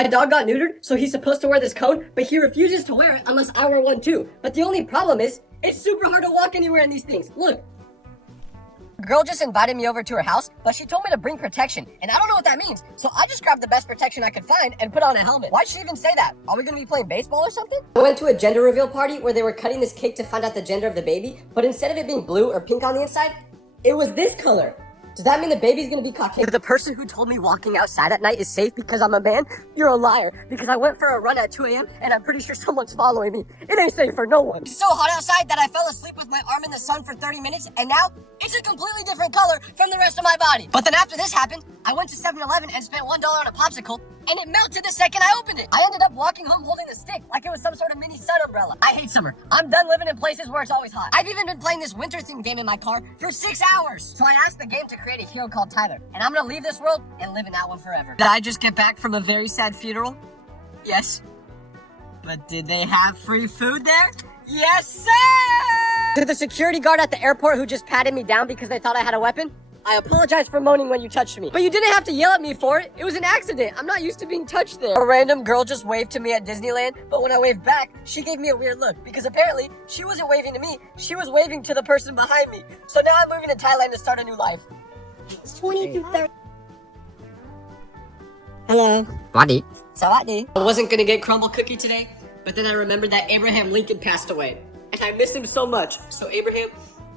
My dog got neutered, so he's supposed to wear this cone, but he refuses to wear it unless I wear one too. But the only problem is, it's super hard to walk anywhere in these things. Look. A girl just invited me over to her house, but she told me to bring protection, and I don't know what that means. So I just grabbed the best protection I could find and put on a helmet. Why'd she even say that? Are we gonna be playing baseball or something? I went to a gender reveal party where they were cutting this cake to find out the gender of the baby, but instead of it being blue or pink on the inside, it was this color. Does that mean the baby's gonna be Caucasian? The person who told me walking outside at night is safe because I'm a man, you're a liar. Because I went for a run at 2 a.m. and I'm pretty sure someone's following me. It ain't safe for no one. It's so hot outside that I fell asleep with my arm in the sun for 30 minutes and now it's a completely different color from the rest of my body. But then after this happened, I went to 7-Eleven and spent $1 on a popsicle and it melted the second I opened it. I ended up walking home holding the stick like it was some sort of mini sun umbrella. I hate summer. I'm done living in places where it's always hot. I've even been playing this winter theme game in my car for 6 hours. So I asked the game to create a hero called Tyler, and I'm gonna leave this world and live in that one forever. Did I just get back from a very sad funeral? Yes. But did they have free food there? Yes, sir! To the security guard at the airport who just patted me down because they thought I had a weapon, I apologize for moaning when you touched me. But you didn't have to yell at me for it. It was an accident. I'm not used to being touched there. A random girl just waved to me at Disneyland, but when I waved back, she gave me a weird look because apparently she wasn't waving to me. She was waving to the person behind me. So now I'm moving to Thailand to start a new life. It's 20 to 30. Hello. Sawadee. Sawadee. I wasn't gonna get crumble cookie today, but then I remembered that Abraham Lincoln passed away. And I miss him so much. So Abraham,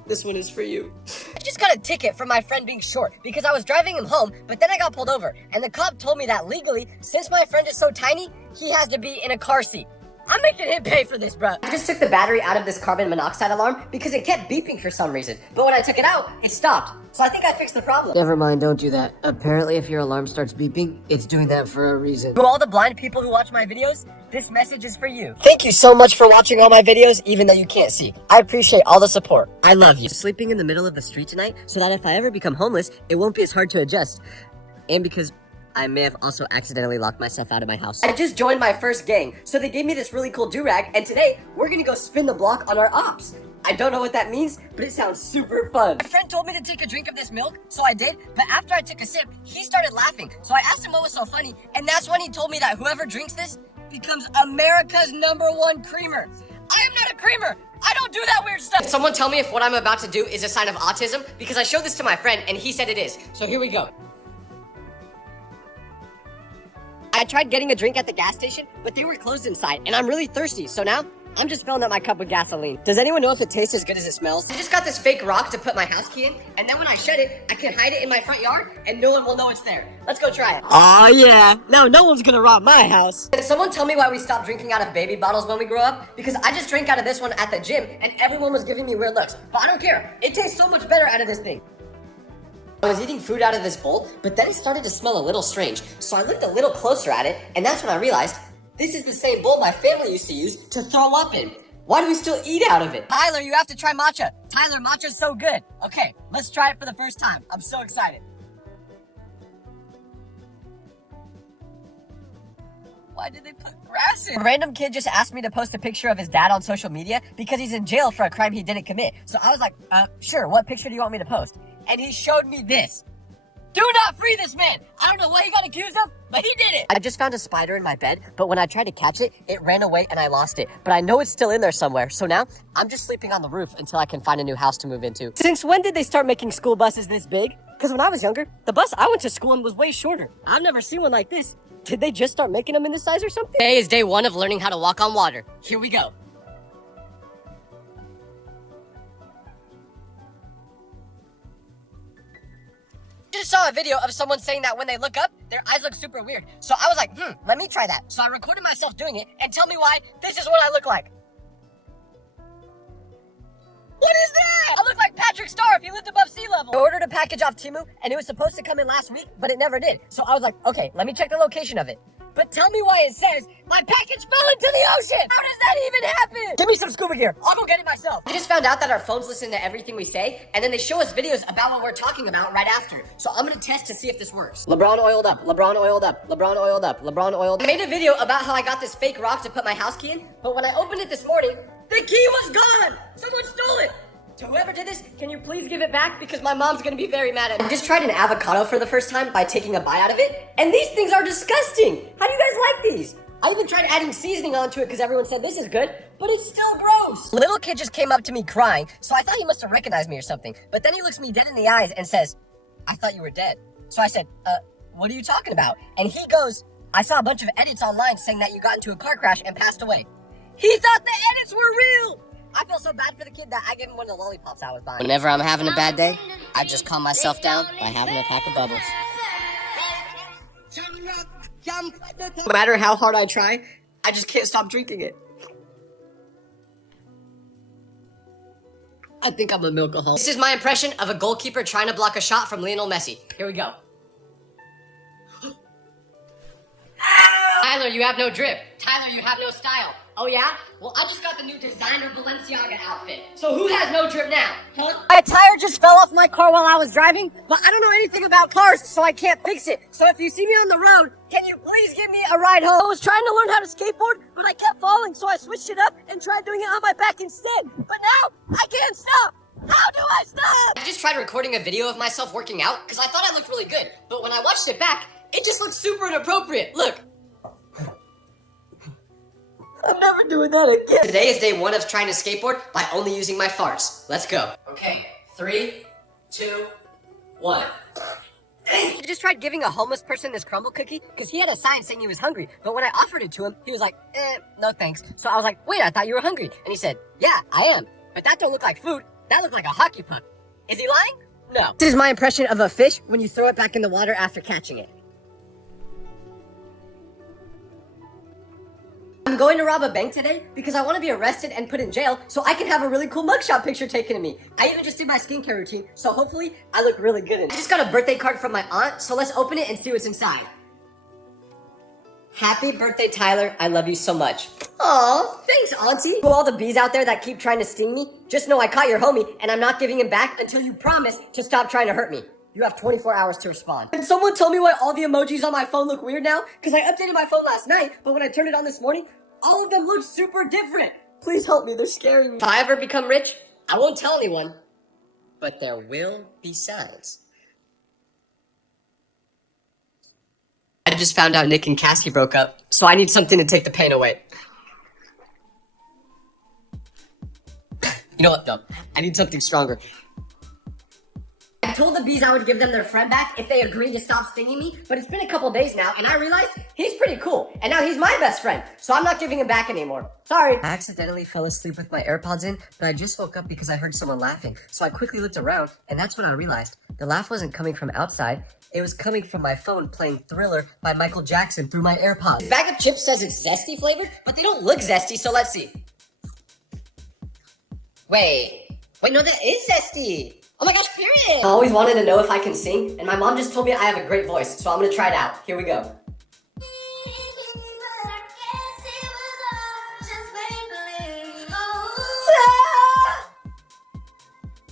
this one is for you. I just got a ticket from my friend being short because I was driving him home, but then I got pulled over. And the cop told me that legally, since my friend is so tiny, he has to be in a car seat. I'm making him pay for this, bro. I just took the battery out of this carbon monoxide alarm because it kept beeping for some reason. But when I took it out, it stopped. So I think I fixed the problem. Never mind, don't do that. Apparently if your alarm starts beeping, it's doing that for a reason. To all the blind people who watch my videos, this message is for you. Thank you so much for watching all my videos, even though you can't see. I appreciate all the support. I love you. Sleeping in the middle of the street tonight so that if I ever become homeless, it won't be as hard to adjust. And because I may have also accidentally locked myself out of my house. I just joined my first gang, so they gave me this really cool do-rag, and today, we're gonna go spin the block on our ops. I don't know what that means, but it sounds super fun. My friend told me to take a drink of this milk, so I did, but after I took a sip, he started laughing. So I asked him what was so funny, and that's when he told me that whoever drinks this becomes America's #1 creamer. I am not a creamer. I don't do that weird stuff. Someone tell me if what I'm about to do is a sign of autism, because I showed this to my friend, and he said it is. So here we go. I tried getting a drink at the gas station, but they were closed inside, and I'm really thirsty, so now I'm just filling up my cup with gasoline. Does anyone know if it tastes as good as it smells? I just got this fake rock to put my house key in, and then when I shed it, I can hide it in my front yard, and no one will know it's there. Let's go try it. Aw, yeah. Now no one's gonna rob my house. Can someone tell me why we stopped drinking out of baby bottles when we grow up? Because I just drank out of this one at the gym, and everyone was giving me weird looks. But I don't care. It tastes so much better out of this thing. I was eating food out of this bowl, but then it started to smell a little strange. So I looked a little closer at it, and that's when I realized this is the same bowl my family used to use to throw up in. Why do we still eat out of it? Tyler, you have to try matcha. Tyler, matcha's so good. Okay, let's try it for the first time. I'm so excited. Why did they put grass in? A random kid just asked me to post a picture of his dad on social media because he's in jail for a crime he didn't commit. So I was like, sure, what picture do you want me to post? And he showed me this. Do not free this man! I don't know what he got accused of, but he did it! I just found a spider in my bed, but when I tried to catch it, it ran away and I lost it. But I know it's still in there somewhere, so now I'm just sleeping on the roof until I can find a new house to move into. Since when did they start making school buses this big? Because when I was younger, the bus I went to school in was way shorter. I've never seen one like this. Did they just start making them in this size or something? Today is day 1 of learning how to walk on water. Here we go. Just saw a video of someone saying that when they look up, their eyes look super weird. So I was like, let me try that. So I recorded myself doing it and tell me why this is what I look like. What is that? I look like Patrick Star if he lived above sea level. I ordered a package off Temu and it was supposed to come in last week, but it never did. So I was like, okay, let me check the location of it. But tell me why it says my package fell into the ocean. How does that even happen? Give me some scuba gear. I'll go get it myself. I just found out that our phones listen to everything we say, and then they show us videos about what we're talking about right after. So I'm gonna test to see if this works. LeBron oiled up, LeBron oiled up, LeBron oiled up, LeBron oiled up. I made a video about how I got this fake rock to put my house key in, but when I opened it this morning, the key was gone. Someone stole it. To whoever did this, can you please give it back? Because my mom's gonna be very mad at me. I just tried an avocado for the first time by taking a bite out of it, and these things are disgusting. How do you guys like these? I even tried adding seasoning onto it because everyone said this is good, but it's still gross. Little kid just came up to me crying, so I thought he must have recognized me or something. But then he looks me dead in the eyes and says, I thought you were dead. So I said, what are you talking about? And he goes, I saw a bunch of edits online saying that you got into a car crash and passed away. He thought the edits were real. I feel so bad for the kid that I gave him one of the lollipops I was buying. Whenever I'm having a bad day, I just calm myself down by having a pack of bubbles. No matter how hard I try, I just can't stop drinking it. I think I'm a milkaholic. This is my impression of a goalkeeper trying to block a shot from Lionel Messi. Here we go. Tyler, you have no drip. Tyler, you have no style. Oh yeah? Well, I just got the new designer Balenciaga outfit. So who has no drip now? Huh? My tire just fell off my car while I was driving, but I don't know anything about cars, so I can't fix it. So if you see me on the road, can you please give me a ride home? I was trying to learn how to skateboard, but I kept falling, so I switched it up and tried doing it on my back instead. But now, I can't stop. How do I stop? I just tried recording a video of myself working out, because I thought I looked really good. But when I watched it back, it just looked super inappropriate. Look. I'm never doing that again. Today is day 1 of trying to skateboard by only using my farts. Let's go. Okay, 3, 2, 1. I just tried giving a homeless person this crumble cookie because he had a sign saying he was hungry. But when I offered it to him, he was like, no thanks. So I was like, wait, I thought you were hungry. And he said, yeah, I am. But that don't look like food. That looked like a hockey puck. Is he lying? No. This is my impression of a fish when you throw it back in the water after catching it. I'm going to rob a bank today because I want to be arrested and put in jail so I can have a really cool mugshot picture taken of me. I even just did my skincare routine, so hopefully I look really good in it. I just got a birthday card from my aunt, so let's open it and see what's inside. Happy birthday, Tyler. I love you so much. Aw, thanks, Auntie. To all the bees out there that keep trying to sting me, just know I caught your homie and I'm not giving him back until you promise to stop trying to hurt me. You have 24 hours to respond. Can someone tell me why all the emojis on my phone look weird now? Because I updated my phone last night, but when I turned it on this morning, all of them look super different. Please help me, they're scaring me. If I ever become rich, I won't tell anyone, but there will be signs. I just found out Nick and Cassie broke up, so I need something to take the pain away. You know what, though? I need something stronger. I told the bees I would give them their friend back if they agreed to stop stinging me, but it's been a couple days now, and I realized he's pretty cool, and now he's my best friend, so I'm not giving him back anymore. Sorry. I accidentally fell asleep with my AirPods in, but I just woke up because I heard someone laughing, so I quickly looked around, and that's when I realized the laugh wasn't coming from outside, it was coming from my phone playing Thriller by Michael Jackson through my AirPods. The bag of chips says it's zesty flavored, but they don't look zesty, so let's see. Wait, no, that is zesty. Oh my gosh, period! I always wanted to know if I can sing, and my mom just told me I have a great voice, so I'm gonna try it out. Here we go.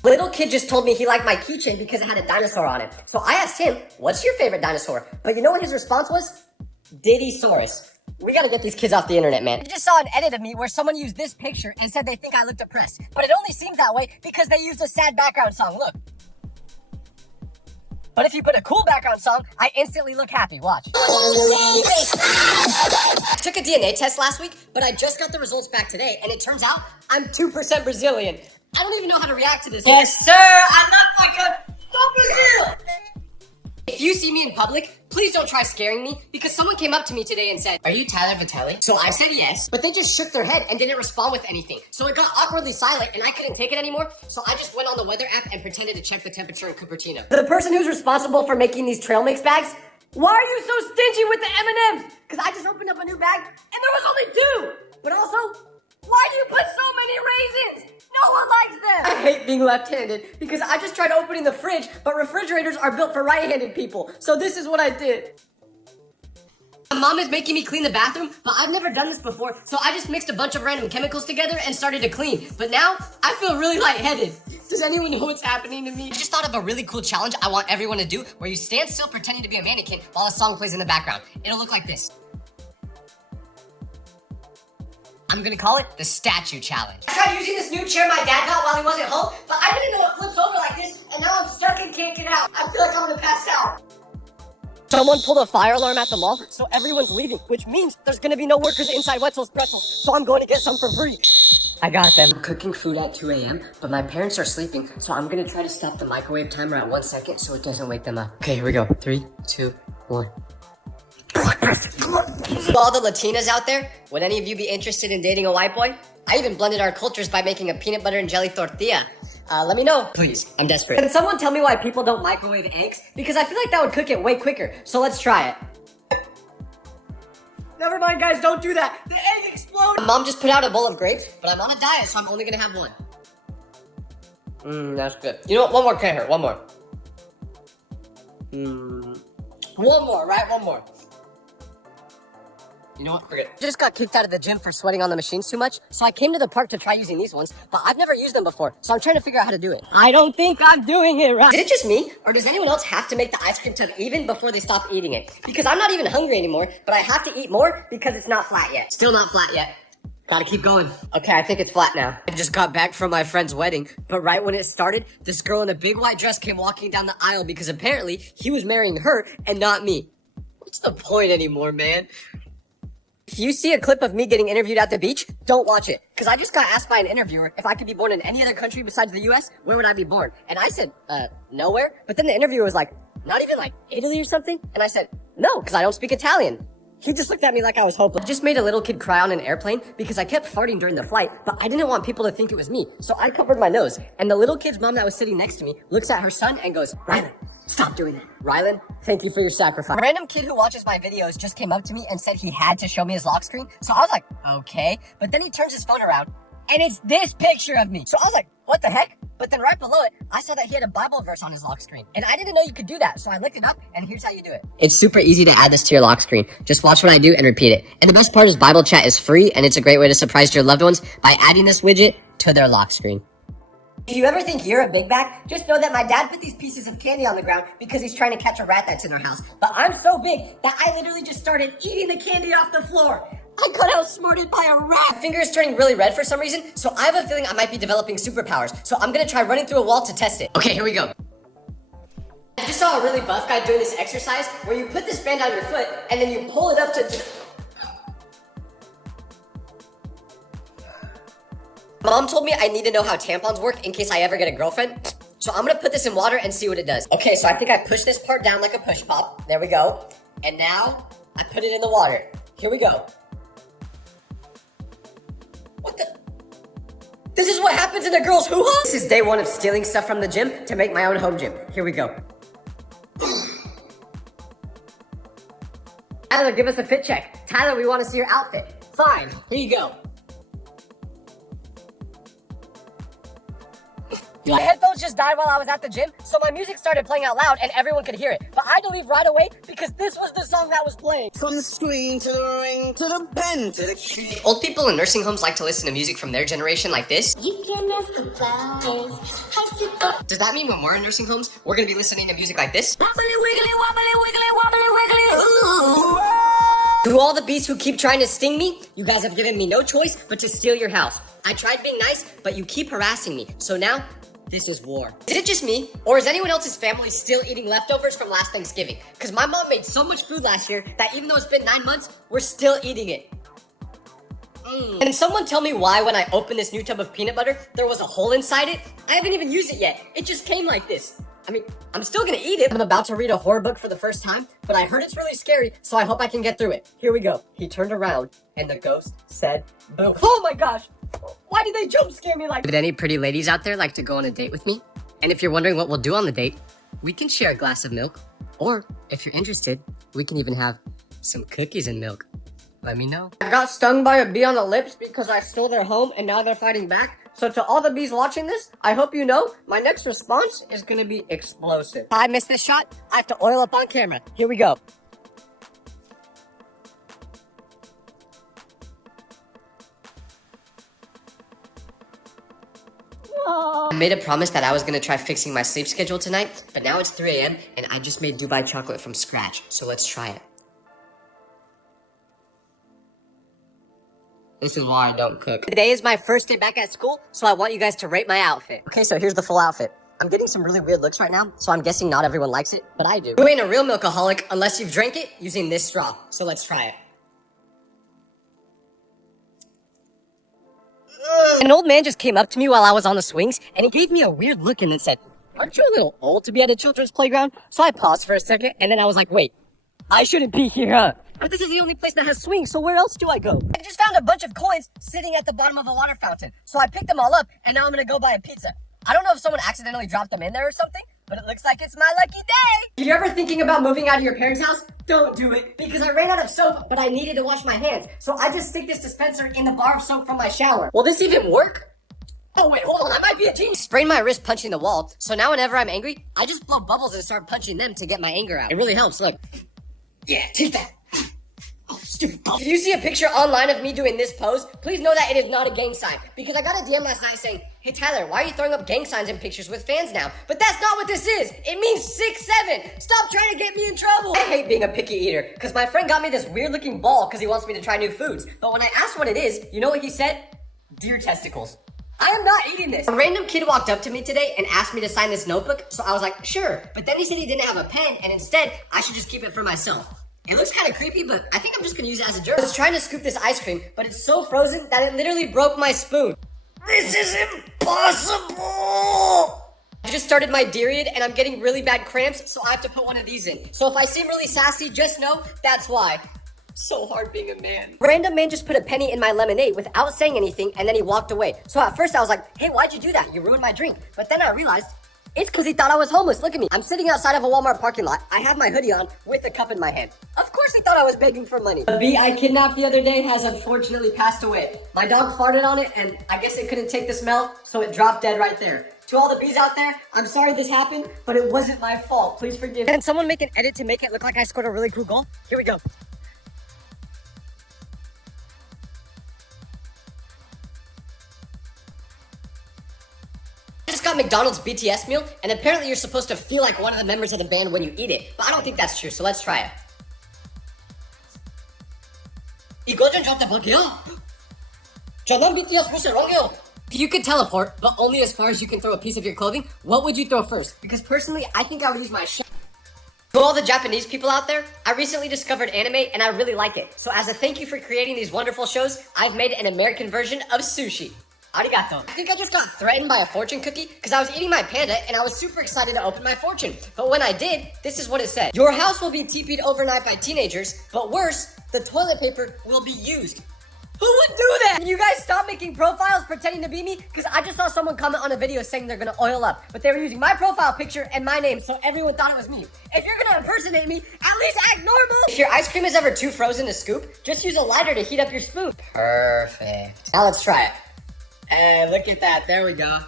Little kid just told me he liked my keychain because it had a dinosaur on it. So I asked him, what's your favorite dinosaur? But you know what his response was? Diddysaurus. We gotta get these kids off the internet, man. I just saw an edit of me where someone used this picture and said they think I look depressed. But it only seems that way because they used a sad background song, look. But if you put a cool background song, I instantly look happy, watch. I took a DNA test last week, but I just got the results back today, and it turns out I'm 2% Brazilian. I don't even know how to react to this. Yes, sir, I love my country. Go Brazil! If you see me in public, please don't try scaring me, because someone came up to me today and said, are you Tyler Vitelli? So I said yes, but they just shook their head and didn't respond with anything. So it got awkwardly silent and I couldn't take it anymore, so I just went on the weather app and pretended to check the temperature in Cupertino. The person who's responsible for making these trail mix bags, why are you so stingy with the M&Ms? Because I just opened up a new bag and there was only 2. But also, why do you put so many raisins? No one likes them! I hate being left-handed because I just tried opening the fridge, but refrigerators are built for right-handed people. So this is what I did. My mom is making me clean the bathroom, but I've never done this before, so I just mixed a bunch of random chemicals together and started to clean. But now, I feel really lightheaded. Does anyone know what's happening to me? I just thought of a really cool challenge I want everyone to do, where you stand still pretending to be a mannequin while a song plays in the background. It'll look like this. I'm gonna call it the statue challenge. I tried using this new chair my dad got while he wasn't home, but I didn't know it flips over like this, and now I'm stuck and can't get out. I feel like I'm gonna pass out. Someone pulled a fire alarm at the mall, so everyone's leaving, which means there's gonna be no workers inside Wetzel's Pretzels, so I'm going to get some for free. I got them. I'm cooking food at 2 a.m., but my parents are sleeping, so I'm gonna try to stop the microwave timer at 1 second so it doesn't wake them up. Okay, here we go. 3, 2, 1. To all the Latinas out there, would any of you be interested in dating a white boy? I even blended our cultures by making a peanut butter and jelly tortilla. Let me know, please. I'm desperate. Can someone tell me why people don't microwave eggs? Because I feel like that would cook it way quicker. So let's try it. Never mind, guys. Don't do that. The egg exploded. Mom just put out a bowl of grapes, but I'm on a diet, so I'm only gonna have one. That's good. You know what? One more can't hurt. One more. One more, right? One more. You know what? Forget it. I just got kicked out of the gym for sweating on the machines too much, so I came to the park to try using these ones, but I've never used them before, so I'm trying to figure out how to do it. I don't think I'm doing it right. Is it just me, or does anyone else have to make the ice cream tub even before they stop eating it? Because I'm not even hungry anymore, but I have to eat more because it's not flat yet. Still not flat yet. Gotta keep going. Okay, I think it's flat now. I just got back from my friend's wedding, but right when it started, this girl in a big white dress came walking down the aisle because apparently he was marrying her and not me. What's the point anymore, man? If you see a clip of me getting interviewed at the beach, don't watch it. Because I just got asked by an interviewer if I could be born in any other country besides the US, where would I be born? And I said, nowhere. But then the interviewer was like, not even like Italy or something? And I said, no, because I don't speak Italian. He just looked at me like I was hopeless. I just made a little kid cry on an airplane because I kept farting during the flight, but I didn't want people to think it was me. So I covered my nose. And the little kid's mom that was sitting next to me looks at her son and goes, Rylan, stop doing that. Rylan, thank you for your sacrifice. A random kid who watches my videos just came up to me and said he had to show me his lock screen. So I was like, okay. But then he turns his phone around and it's this picture of me. So I was like, what the heck? But then right below it, I saw that he had a Bible verse on his lock screen. And I didn't know you could do that. So I looked it up and here's how you do it. It's super easy to add this to your lock screen. Just watch what I do and repeat it. And the best part is Bible chat is free and it's a great way to surprise your loved ones by adding this widget to their lock screen. If you ever think you're a big bag, just know that my dad put these pieces of candy on the ground because he's trying to catch a rat that's in our house. But I'm so big that I literally just started eating the candy off the floor. I got outsmarted by a rat. My finger is turning really red for some reason, so I have a feeling I might be developing superpowers. So I'm gonna try running through a wall to test it. Okay, here we go. I just saw a really buff guy doing this exercise where you put this band on your foot and then you pull it up to... Mom told me I need to know how tampons work in case I ever get a girlfriend. So I'm gonna put this in water and see what it does. Okay, so I think I push this part down like a push pop. There we go. And now I put it in the water. Here we go. What the? This is what happens in a girl's hoo-ha? This is day one of stealing stuff from the gym to make my own home gym. Here we go. Tyler, give us a fit check. Tyler, we want to see your outfit. Fine, here you go. My headphones just died while I was at the gym, so my music started playing out loud and everyone could hear it. But I had to leave right away because this was the song that was playing. From the screen to the ring to the pen to the key. Old people in nursing homes like to listen to music from their generation like this. You can ask the flowers. Does that mean when we're in nursing homes, we're gonna be listening to music like this? Wobbly wiggly wobbly wiggly wobbly wiggly. Ooh. To all the bees who keep trying to sting me, you guys have given me no choice but to steal your house. I tried being nice, but you keep harassing me. So now, this is war. Is it just me, or is anyone else's family still eating leftovers from last Thanksgiving? Because my mom made so much food last year that even though it's been 9 months, we're still eating it. Can someone tell me why when I opened this new tub of peanut butter, there was a hole inside it? I haven't even used it yet. It just came like this. I mean, I'm still gonna eat it. I'm about to read a horror book for the first time, but I heard it's really scary, so I hope I can get through it. Here we go. He turned around, and the ghost said, boom. Oh my gosh! Why did they jump scare me like that? Would any pretty ladies out there like to go on a date with me? And if you're wondering what we'll do on the date, we can share a glass of milk. Or, if you're interested, we can even have some cookies and milk. Let me know. I got stung by a bee on the lips because I stole their home and now they're fighting back. So to all the bees watching this, I hope you know my next response is gonna be explosive. If I miss this shot, I have to oil up on camera. Here we go. I made a promise that I was gonna try fixing my sleep schedule tonight, but now it's 3 a.m. and I just made Dubai chocolate from scratch. So let's try it. This is why I don't cook. Today is my first day back at school, so I want you guys to rate my outfit. Okay, so here's the full outfit. I'm getting some really weird looks right now, so I'm guessing not everyone likes it, but I do. You ain't a real milkaholic unless you've drank it using this straw. So let's try it. An old man just came up to me while I was on the swings, and he gave me a weird look and then said, "Aren't you a little old to be at a children's playground?" So I paused for a second, and then I was like, wait, I shouldn't be here, huh? But this is the only place that has swings, so where else do I go? I just found a bunch of coins sitting at the bottom of a water fountain. So I picked them all up, and now I'm gonna go buy a pizza. I don't know if someone accidentally dropped them in there or something, but it looks like it's my lucky day. If you're ever thinking about moving out of your parents' house, don't do it, because I ran out of soap, but I needed to wash my hands. So I just stick this dispenser in the bar of soap from my shower. Will this even work? Oh wait, hold on, I might be a genius. Sprained my wrist punching the wall, so now whenever I'm angry, I just blow bubbles and start punching them to get my anger out. It really helps, look. Yeah, take that. Oh, stupid. If you see a picture online of me doing this pose, please know that it is not a gang sign. Because I got a DM last night saying, "Hey Tyler, why are you throwing up gang signs in pictures with fans now?" But that's not what this is. It means 6'7". Stop trying to get me in trouble. I hate being a picky eater, because my friend got me this weird looking ball because he wants me to try new foods. But when I asked what it is, you know what he said? Deer testicles. I am not eating this. A random kid walked up to me today and asked me to sign this notebook, so I was like, sure. But then he said he didn't have a pen, and instead, I should just keep it for myself. It looks kind of creepy, but I think I'm just gonna use it as a journal. I was trying to scoop this ice cream, but it's so frozen that it literally broke my spoon. This is impossible! I just started my period and I'm getting really bad cramps, so I have to put one of these in. So if I seem really sassy, just know that's why. So hard being a man. Random man just put a penny in my lemonade without saying anything, and then he walked away. So at first I was like, hey, why'd you do that? You ruined my drink. But then I realized, it's because he thought I was homeless. Look at me. I'm sitting outside of a Walmart parking lot. I have my hoodie on with a cup in my hand. Of course he thought I was begging for money. The bee I kidnapped the other day has unfortunately passed away. My dog farted on it, and I guess it couldn't take the smell, so it dropped dead right there. To all the bees out there, I'm sorry this happened, but it wasn't my fault. Please forgive me. Can someone make an edit to make it look like I scored a really cool goal? Here we go. I just got McDonald's BTS meal, and apparently you're supposed to feel like one of the members of the band when you eat it, but I don't think that's true, so let's try it. 이거 좀 줬다 볼게요. 저는 BTS 무시롱이요. If you could teleport, but only as far as you can throw a piece of your clothing, what would you throw first? Because personally, I think I would use my To all the Japanese people out there, I recently discovered anime and I really like it. So as a thank you for creating these wonderful shows, I've made an American version of sushi. Arigato. I think I just got threatened by a fortune cookie because I was eating my panda and I was super excited to open my fortune. But when I did, this is what it said. Your house will be TP'd overnight by teenagers, but worse, the toilet paper will be used. Who would do that? Can you guys stop making profiles pretending to be me? Because I just saw someone comment on a video saying they're gonna oil up, but they were using my profile picture and my name, so everyone thought it was me. If you're gonna impersonate me, at least act normal. If your ice cream is ever too frozen to scoop, just use a lighter to heat up your spoon. Perfect. Now let's try it. Hey, look at that. There we go.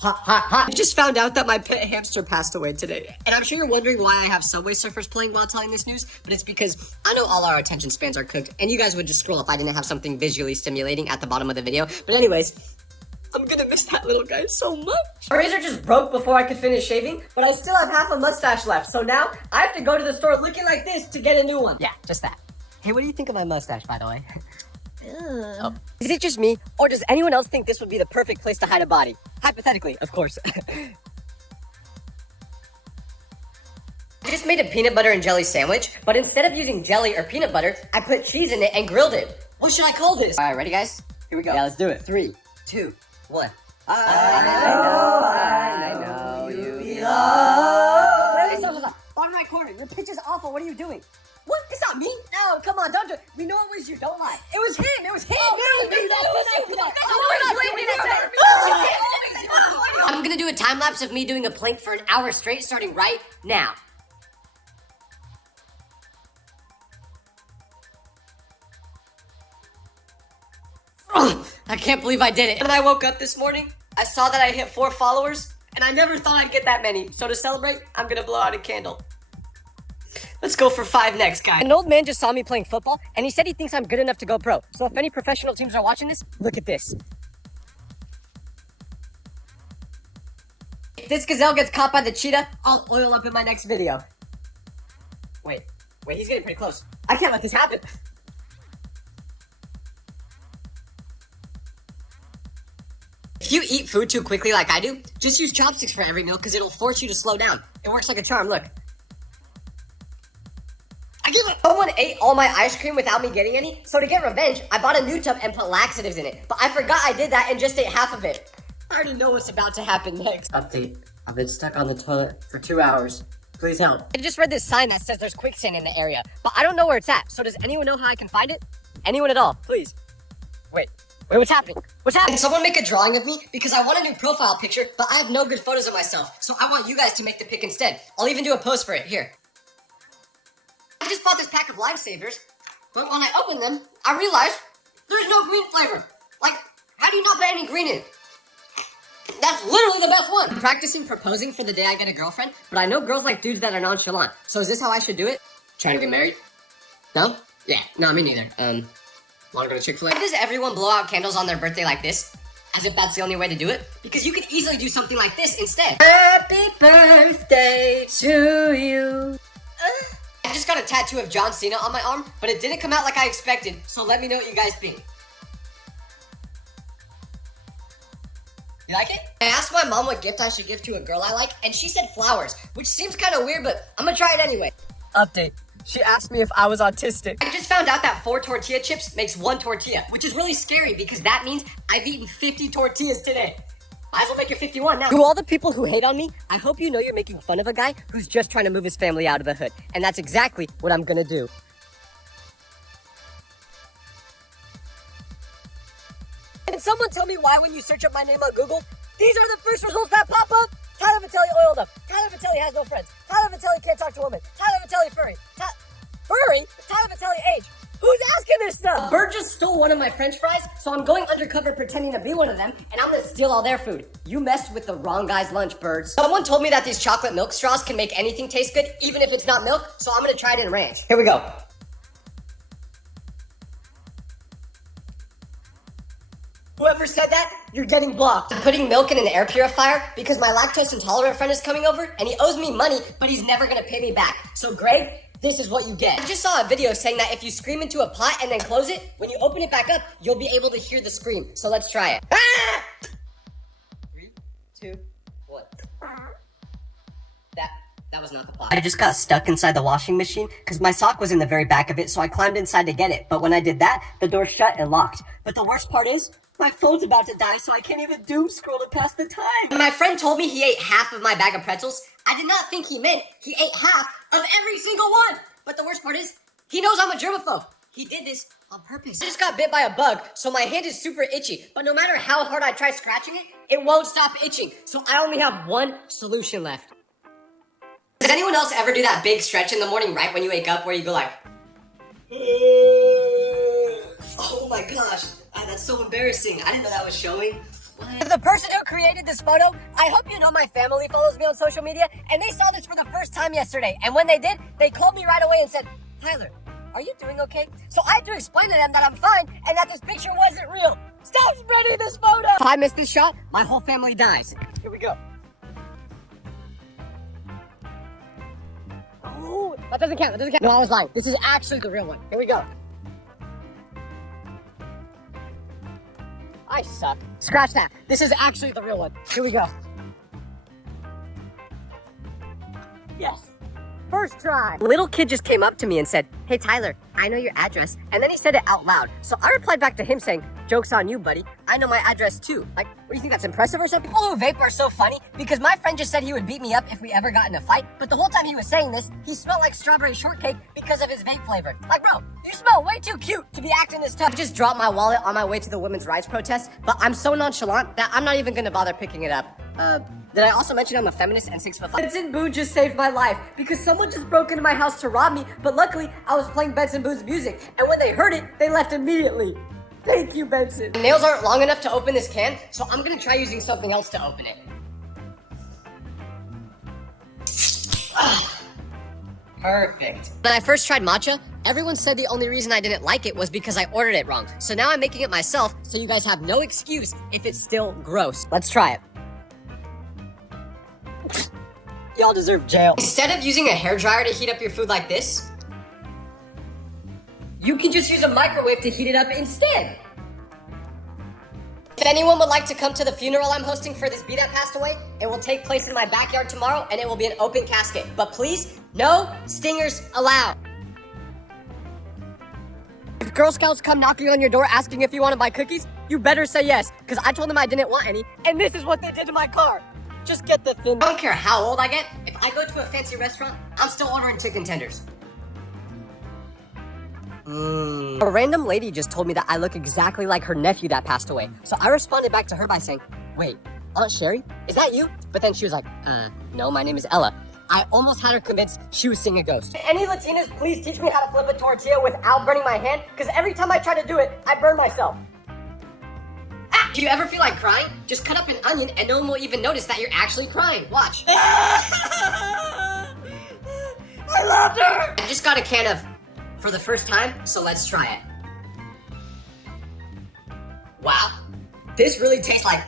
Hot, hot, hot. I just found out that my pet hamster passed away today. And I'm sure you're wondering why I have Subway Surfers playing while telling this news, but it's because I know all our attention spans are cooked, and you guys would just scroll if I didn't have something visually stimulating at the bottom of the video. But anyways, I'm gonna miss that little guy so much. My razor just broke before I could finish shaving, but I still have half a mustache left, so now I have to go to the store looking like this to get a new one. Yeah, just that. Hey, what do you think of my mustache, by the way? Oh. Is it just me, or does anyone else think this would be the perfect place to hide a body? Hypothetically, of course. I just made a peanut butter and jelly sandwich, but instead of using jelly or peanut butter, I put cheese in it and grilled it. What should I call this? All right, ready guys? Here we go. Yeah, let's do it. 3, 2, 1. I know you belong. Hey, stop. Bottom right corner, your pitch is awful. What are you doing? What? It's not me. No, come on, don't do it. We know it was you. Don't lie. It was him. It was him. I'm gonna do a time lapse of me doing a plank for an hour straight, starting right now. I can't believe I did it. When I woke up this morning, I saw that I hit 4 followers, and I never thought I'd get that many. So to celebrate, I'm gonna blow out a candle. Let's go for 5 next, guys. An old man just saw me playing football, and he said he thinks I'm good enough to go pro. So if any professional teams are watching this, look at this. If this gazelle gets caught by the cheetah, I'll oil up in my next video. Wait, he's getting pretty close. I can't let this happen. If you eat food too quickly like I do, just use chopsticks for every meal because it'll force you to slow down. It works like a charm, look. Someone ate all my ice cream without me getting any, so to get revenge, I bought a new tub and put laxatives in it. But I forgot I did that and just ate half of it. I already know what's about to happen next. Update. I've been stuck on the toilet for 2 hours. Please help. I just read this sign that says there's quicksand in the area, but I don't know where it's at. So does anyone know how I can find it? Anyone at all, please. Wait, what's happening? What's happening? Can someone make a drawing of me? Because I want a new profile picture, but I have no good photos of myself. So I want you guys to make the pic instead. I'll even do a post for it. Here. I just bought this pack of lifesavers, but when I opened them, I realized there's no green flavor. Like, how do you not put any green in it? That's literally the best one. I'm practicing proposing for the day I get a girlfriend, but I know girls like dudes that are nonchalant. So is this how I should do it? Trying to get married? No? Yeah, no, me neither. Wanna go to Chick-fil-A? Why does everyone blow out candles on their birthday like this? As if that's the only way to do it? Because you could easily do something like this instead. Happy birthday to you. I just got a tattoo of John Cena on my arm, but it didn't come out like I expected, so let me know what you guys think. You like it? I asked my mom what gift I should give to a girl I like, and she said flowers, which seems kind of weird, but I'm gonna try it anyway. Update. She asked me if I was autistic. I just found out that 4 tortilla chips makes 1 tortilla, which is really scary because that means I've eaten 50 tortillas today. Might as well make it 51 now. To all the people who hate on me, I hope you know you're making fun of a guy who's just trying to move his family out of the hood. And that's exactly what I'm gonna do. Can someone tell me why when you search up my name on Google, these are the first results that pop up? Tyler Vitelli oiled up. Tyler Vitelli has no friends. Tyler Vitelli can't talk to women. Tyler Vitelli furry. Furry? Tyler Vitelli age. Who's asking this stuff? A bird just stole one of my french fries, so I'm going undercover pretending to be one of them, and I'm gonna steal all their food. You messed with the wrong guy's lunch, birds. Someone told me that these chocolate milk straws can make anything taste good, even if it's not milk, so I'm gonna try it in ranch. Here we go. Whoever said that, you're getting blocked. I'm putting milk in an air purifier because my lactose intolerant friend is coming over, and he owes me money, but he's never gonna pay me back. So Greg, this is what you get. I just saw a video saying that if you scream into a pot and then close it, when you open it back up, you'll be able to hear the scream. So let's try it. Ah! 3, 2, 1. That was not the pot. I just got stuck inside the washing machine because my sock was in the very back of it, so I climbed inside to get it. But when I did that, the door shut and locked. But the worst part is, my phone's about to die, so I can't even doom scroll to pass the time. When my friend told me he ate half of my bag of pretzels, I did not think he meant he ate half of every single one. But the worst part is, he knows I'm a germaphobe. He did this on purpose. I just got bit by a bug, so my hand is super itchy. But no matter how hard I try scratching it, it won't stop itching. So I only have one solution left. Does anyone else ever do that big stretch in the morning right when you wake up where you go like, oh my gosh, that's so embarrassing. I didn't know that was showing. What? The person who created this photo, I hope you know my family follows me on social media, and they saw this for the first time yesterday. And when they did, they called me right away and said, Tyler, are you doing okay? So I had to explain to them that I'm fine and that this picture wasn't real. Stop spreading this photo! If I miss this shot, my whole family dies. Here we go. Oh, that doesn't count, No, I was lying. This is actually the real one. Here we go. I suck. Scratch that. This is actually the real one. Here we go. Yes. First try. A little kid just came up to me and said, hey Tyler, I know your address. And then he said it out loud. So I replied back to him saying, joke's on you, buddy. I know my address too. Like, what do you think, that's impressive or something? People who vape are so funny because my friend just said he would beat me up if we ever got in a fight. But the whole time he was saying this, he smelled like strawberry shortcake because of his vape flavor. Like, bro, you smell way too cute to be acting this tough. I just dropped my wallet on my way to the women's rights protest, but I'm so nonchalant that I'm not even gonna bother picking it up. Did I also mention I'm a feminist and 6'5"? Benson Boone just saved my life because someone just broke into my house to rob me, but luckily I was playing Benson Boone's music, and when they heard it, they left immediately. Thank you, Benson. My nails aren't long enough to open this can, so I'm gonna try using something else to open it. Perfect. When I first tried matcha, everyone said the only reason I didn't like it was because I ordered it wrong. So now I'm making it myself, so you guys have no excuse if it's still gross. Let's try it. Y'all deserve jail. Instead of using a hairdryer to heat up your food like this, you can just use a microwave to heat it up instead. If anyone would like to come to the funeral I'm hosting for this bee that passed away, it will take place in my backyard tomorrow, and it will be an open casket. But please, no stingers allowed. If Girl Scouts come knocking on your door asking if you want to buy cookies, you better say yes, because I told them I didn't want any, and this is what they did to my car. Just get the thin. I don't care how old I get, if I go to a fancy restaurant, I'm still ordering chicken tenders. A random lady just told me that I look exactly like her nephew that passed away. So I responded back to her by saying, wait, Aunt Sherry, is that you? But then she was like, no, my name is Ella. I almost had her convinced she was seeing a ghost. Any Latinas, please teach me how to flip a tortilla without burning my hand, because every time I try to do it, I burn myself. Ah, do you ever feel like crying? Just cut up an onion and no one will even notice that you're actually crying. Watch. I loved her! I just got a can of for the first time, so let's try it. Wow, this really tastes like...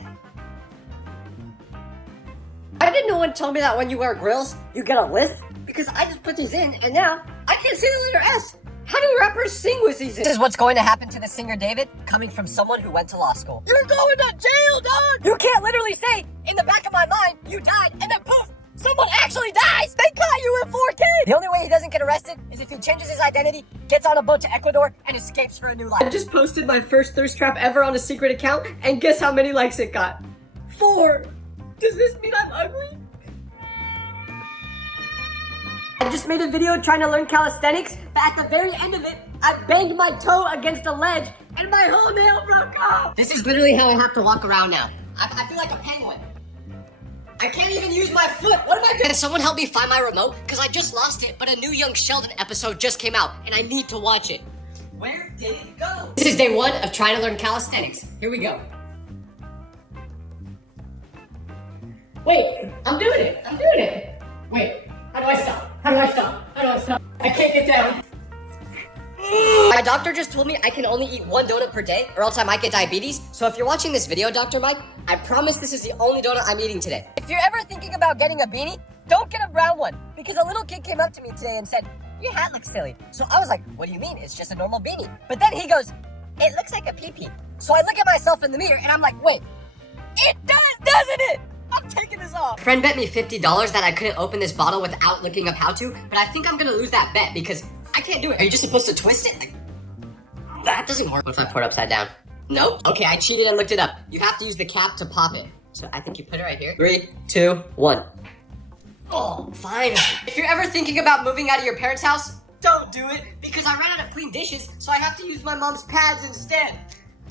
Why did no one tell me that when you wear grills, you get a lisp? Because I just put these in, and now I can't say the letter S. How do rappers sing with these in? This is what's going to happen to the singer David, coming from someone who went to law school. You're going to jail, dog! You can't literally say, in the back of my mind, you died, and then poof, someone actually dies! They caught you in 4K! The only way he doesn't get arrested is if he changes his identity, gets on a boat to Ecuador, and escapes for a new life. I just posted my first thirst trap ever on a secret account, and guess how many likes it got? 4! Does this mean I'm ugly? I just made a video trying to learn calisthenics, but at the very end of it, I banged my toe against a ledge, and my whole nail broke off! This is literally how I have to walk around now. I feel like a penguin. I can't even use my foot. What am I doing? Can someone help me find my remote? Because I just lost it, but a new Young Sheldon episode just came out, and I need to watch it. Where did it go? This is day 1 of trying to learn calisthenics. Here we go. Wait, I'm doing it. Wait, how do I stop? I can't get down. My doctor just told me I can only eat 1 donut per day or else I might get diabetes. So if you're watching this video, Dr. Mike, I promise this is the only donut I'm eating today. If you're ever thinking about getting a beanie, don't get a brown one because a little kid came up to me today and said, your hat looks silly. So I was like, what do you mean? It's just a normal beanie. But then he goes, it looks like a pee-pee. So I look at myself in the mirror and I'm like, wait, it does, doesn't it? I'm taking this off. A friend bet me $50 that I couldn't open this bottle without looking up how to, but I think I'm gonna lose that bet because I can't do it. Are you just supposed to twist it? Like, that doesn't work. What if I pour it upside down? Nope. Okay, I cheated and looked it up. You have to use the cap to pop it. So I think you put it right here. 3, 2, 1. Oh, fine. If you're ever thinking about moving out of your parents' house, don't do it because I ran out of clean dishes, so I have to use my mom's pads instead.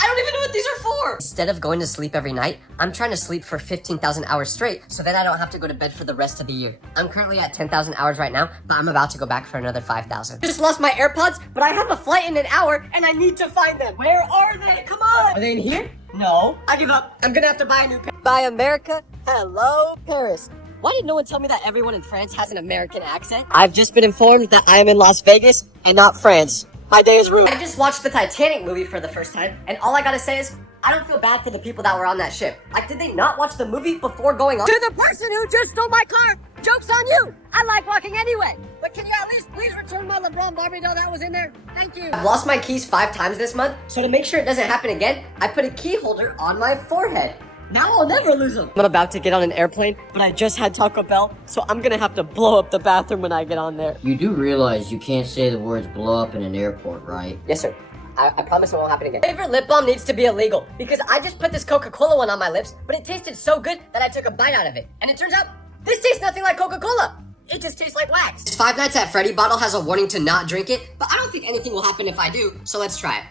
I don't even know what these are for! Instead of going to sleep every night, I'm trying to sleep for 15,000 hours straight, so then I don't have to go to bed for the rest of the year. I'm currently at 10,000 hours right now, but I'm about to go back for another 5,000. Just lost my AirPods, but I have a flight in an hour, and I need to find them. Where are they? Come on! Are they in here? No. I give up. I'm gonna have to buy a new pair. Bye, America. Hello, Paris. Why did no one tell me that everyone in France has an American accent? I've just been informed that I am in Las Vegas and not France. My day is ruined. I just watched the Titanic movie for the first time, and all I gotta say is, I don't feel bad for the people that were on that ship. Like, did they not watch the movie before going on? To the person who just stole my car, joke's on you! I like walking anyway. But can you at least please return my LeBron Barbie doll that was in there? Thank you. I've lost my keys 5 times this month, so to make sure it doesn't happen again, I put a key holder on my forehead. Now I'll never lose them. I'm about to get on an airplane, but I just had Taco Bell, so I'm gonna have to blow up the bathroom when I get on there. You do realize you can't say the words blow up in an airport, right? Yes, sir. I promise it won't happen again. Favorite lip balm needs to be illegal because I just put this Coca-Cola one on my lips, but it tasted so good that I took a bite out of it. And it turns out, this tastes nothing like Coca-Cola. It just tastes like wax. This Five Nights at Freddy bottle has a warning to not drink it, but I don't think anything will happen if I do, so let's try it.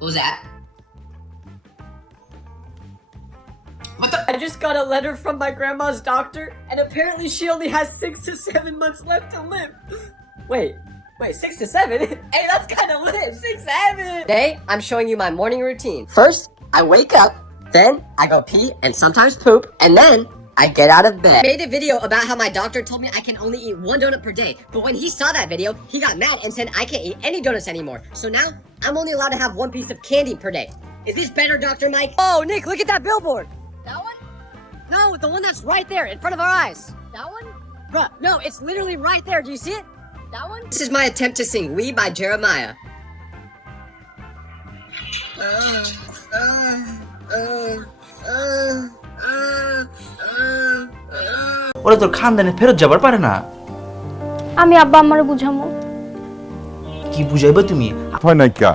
What was that? What the? I just got a letter from my grandma's doctor, and apparently she only has 6 to 7 months left to live. Wait, 6 to 7? Hey, that's kind of lit. 6, 7. Today, I'm showing you my morning routine. First, I wake up, then I go pee and sometimes poop, and then I get out of bed. I made a video about how my doctor told me I can only eat 1 donut per day, but when he saw that video, he got mad and said I can't eat any donuts anymore. So now, I'm only allowed to have 1 piece of candy per day. Is this better, Dr. Mike? Oh, Nick, look at that billboard. That one? No, the one that's right there in front of our eyes. That one? Bruh, no, it's literally right there. Do you see it? That one? This is my attempt to sing We by Jeremiah. ওরা তোর খানদানে ফেরত যাবার পারে না। আমি আব্বা আমারে বুঝামো। কি বুঝাইবে তুমি? হয় নাই কা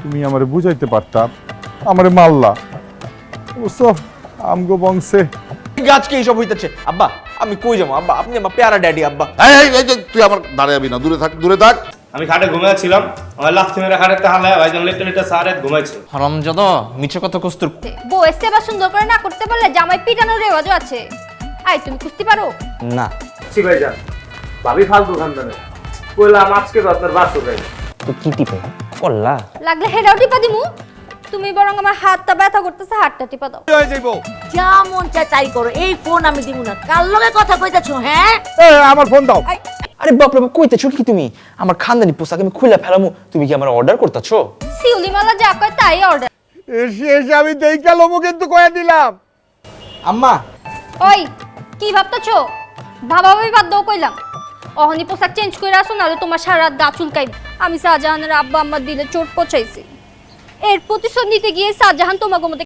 তুমি আমারে বুঝাইতে পারতা, আমারে মারলা। ওসব আমগো বংশে। গাছকে এইসব হইতেছে। আব্বা আমি কই যাবো আব্বা? আপনি আমার প্যারা ড্যাডি আব্বা। তুই আমার দাঁড়াবি না, দূরে থাক, দূরে থাক। আমি খাটে ঘুমাচ্ছিলাম, আমার লাফ মেরে খাটেতে হালায় ভাইজান লেটে লেটে সারে ঘুমাইছে। হারামজাদা মিছে কথা কস্তুর। বউ সেবা সুন্দর করে না করতে পারলে জামাই পিটানোর রেওয়াজও আছে। আই তুমি কুস্তি পারো? না জি ভাইজান, ভাবি ফালতু খানদানে কইলাম আজকে তো আপনার বাস উঠাই। তো কি টিপে করলা? লাগলে হেডাও টিপা দিমু। তুমি বরং আমার হাতটা ব্যথা করতেছে, হাতটা টিপা দাও। যা মন চায় তাই করো, এই ফোন আমি দিব না। কার লগে কথা কইতাছো? হ্যাঁ, আমার ফোন দাও। আরে বাপ রে বাপ, কইতেছো কি তুমি? আমার খানদানি পোশাক আমি খুলে ফেলামু, তুমি কি আমার অর্ডার করতেছো? শিউলিমালা যা কয় তাই অর্ডার। এসে আমি দেইখা লমু কিন্তু কয়ে দিলাম। আম্মা ওই কি ভাবতেছো? ভাবাভাবি বাদ দাও কইলাম। অহনি পোশাক চেঞ্জ করে আসো, নাহলে তোমার সারা রাত গা চুলকাইবে। আমি শাহজাহানের আব্বা আম্মার দিলে চোট পচাইছি, এর প্রতিশোধ নিতে গিয়ে শাহজাহান তোমাকে মধ্যে।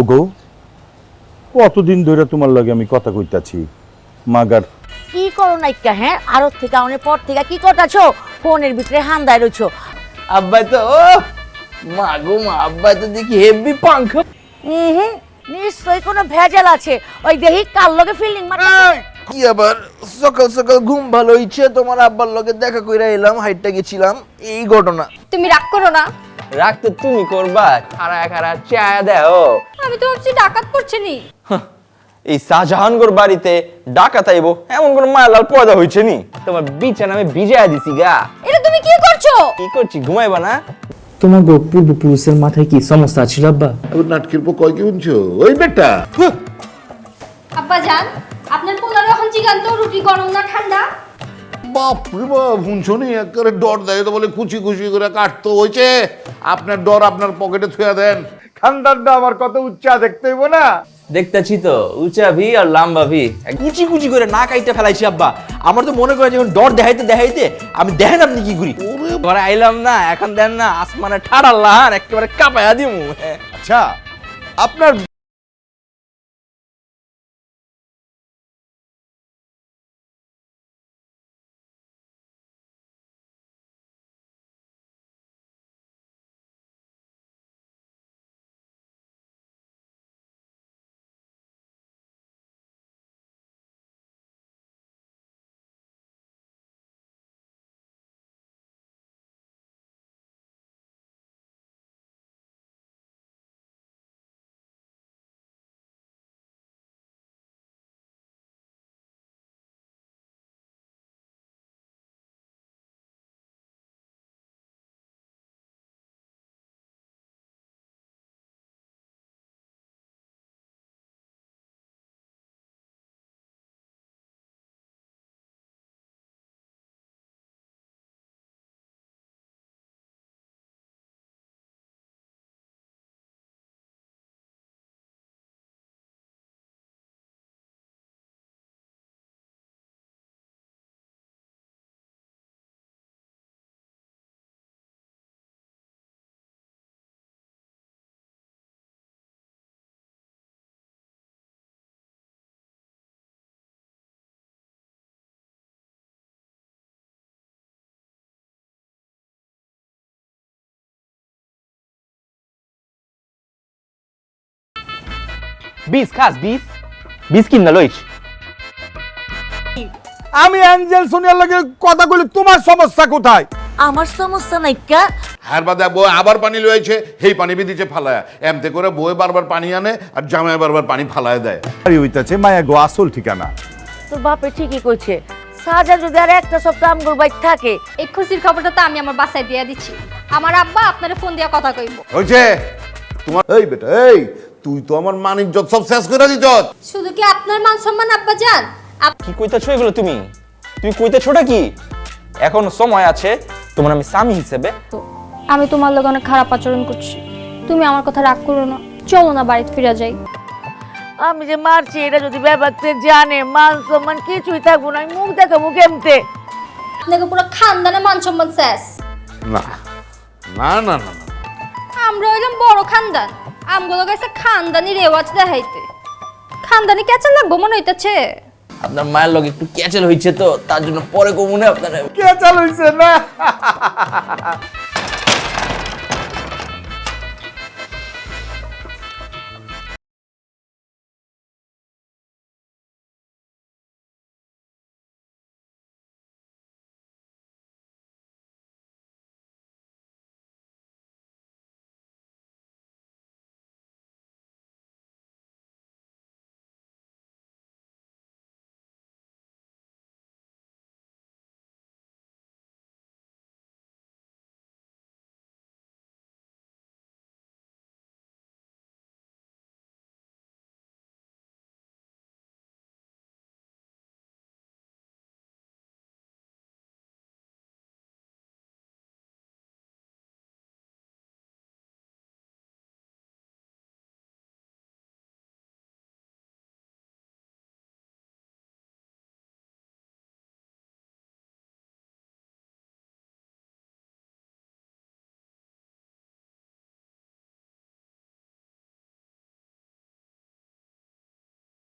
ওগো, কতদিন ধরে তোমার লগে আমি কথা কইতাছি, মাগার কি করো নাইকা? হ্যাঁ, আরো থেকে অনেক পর থেকে কি করতাছো? ফোনের ভিতরে হান্দায় রইছো। আব্বা তো মা গো মা, আব্বা তো দেখি হেভি পাঙ্খ। হুম, নিশ্চয়ই কোনো ভেজাল আছে। ওই দেখি কার লগে ফিল্ডিং মারতে। কি আবার সকাল সকাল ঘুম ভালো হইছে, তোমার আব্বার লগে দেখা কইরা এলাম, হাইটটা গেছিলাম, এই ঘটনা। তুমি রাগ করো না। রাখতে তুমি করবা, খাড়া খাড়া চা দাও। আমি তো ভাবছি ডাকাত পড়ছে নি। এই শাহজাহানগর বাড়িতে ডাকাত আইব এমন কোন মায়ালাল পয়দা হইছে নি? তোমার বিছানা আমি ভিজায়া দিছি গা। এটা তুমি কি করছো? কি করছি, ঘুমাইবা না? তোমার পূর্বপুরুষের মাথায় কি সমস্যা ছিল আব্বা? নাটকের পর কয় কি শুনছো ওই বেটা? আব্বা জান, আপনার পোলার এখন জিগান তো রুটি গরম না ঠান্ডা? বাপ রে বাপ, শুনছো নি একেবারে ডর দেয় তো, বলে কুচি কুচি করে কাটতো হইছে। আপনার ডর আপনার পকেটে থুয়া দেন। খানদানটা আমার কত উচ্চা দেখতে হইব না? দেখতেছি তো, উঁচা ভি আর লম্বা ভি, কুচি কুচি করে না কাইটা ফেলাইছি আব্বা। আমার তো মনে করে যখন ডর দেখাইতে দেখাইতে আমি দেখেন আপনি কি করি। ঘরে আইলাম না, এখন দেন না আসমানে ঠাড়াল্লাহার একেবারে কাঁপায়া দিমু। আচ্ছা, আপনার বিষ খাস বিষ কিন না লইছ। আমি অ্যাঞ্জেল সোনিয়ার লাগে কথা বলি, তোমার সমস্যা কোথায়? আমার সমস্যা নাই কা। হ্যাঁ বাদে বউ আবার পানি লয়েছে, সেই পানি বিদিছে ফালায়া, এমতে করে বউয়ে বারবার পানি আনে আর জামাই বারবার পানি ফালায় দেয়। আর হইতাছে মায়া গো আসল ঠিকানা। তোর বাপে ঠিকই কইছে, সাজা যদি আর একটা সপ্তাহ আমগুর বাইক থাকে। এই খুশির খবরটা তো আমি আমার বাসায় দিয়ে দিচ্ছি। আমার আব্বা আপনারে ফোন দিয়া কথা কইব। হয়েছে তোমার? এই বেটা এই, তুই তো আমার মান ইজ্জত সব শেষ করে দিত। শুধু কি আপনার মান সম্মান আব্বা জান? কি কইতাছো এগুলো তুমি কইতেছোটা কি? এখন সময় আছে, তোমার আমি স্বামী হিসেবে। আমি তোমার লগে অনেক খারাপ আচরণ করছি, তুমি আমার কথা রাগ করো না। চলো না বাড়িতে ফিরে যাই। আমি যে মারছি এটা যদি ব্যাপারতে জানে, মান সম্মান কিছুই থাকবো না। আমি মুখ দেখাবো কেমতে? আপনাকে পুরো খানদানে মান সম্মান শেষ। না না না না না, আমরা হইলাম বড় খানদান, আমগুলো গেছে খানদানি রেওয়াজ দেখাইতে। খানদানি কেচা লাগবো মনে হইতাছে। আপনার মায়ের লগে একটু ক্যাচেল হইছে তো, তার জন্য পরে কমুনে আপনারা কে চালু হইছে না